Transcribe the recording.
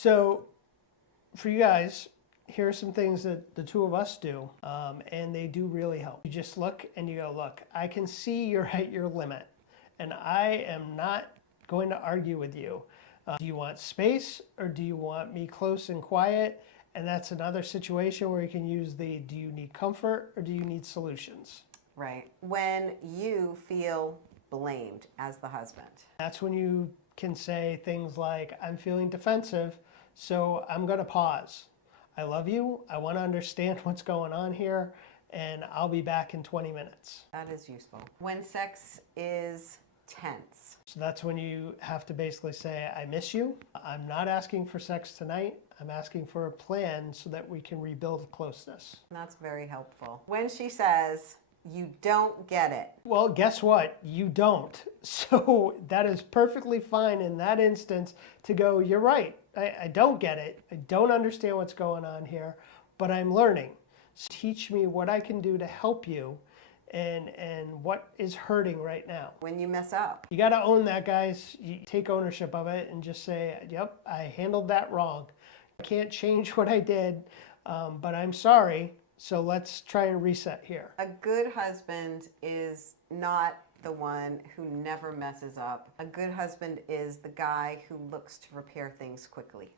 So, for you guys, here are some things that the two of us do, and they do really help. You just look and you go, look, I can see you're at your limit, and I am not going to argue with you. Do you want space or do you want me close and quiet? And that's another situation where you can use the do you need comfort or do you need solutions? Right. When you feel blamed as the husband. That's when you can say things like, I'm feeling defensive, so I'm going to pause. I love you. I want to understand what's going on here, and I'll be back in 20 minutes. That is useful. When sex is tense. So that's when you have to basically say, I miss you. I'm not asking for sex tonight. I'm asking for a plan so that we can rebuild closeness. That's very helpful. When she says, you don't get it. Well, guess what? You don't. So that is perfectly fine in that instance to go, you're right. I don't get it. I don't understand what's going on here, but I'm learning. So teach me what I can do to help you and what is hurting right now. When you mess up. You got to own that, guys. You take ownership of it and just say, yep, I handled that wrong. I can't change what I did, but I'm sorry. So let's try and reset here. A good husband is not the one who never messes up. A good husband is the guy who looks to repair things quickly.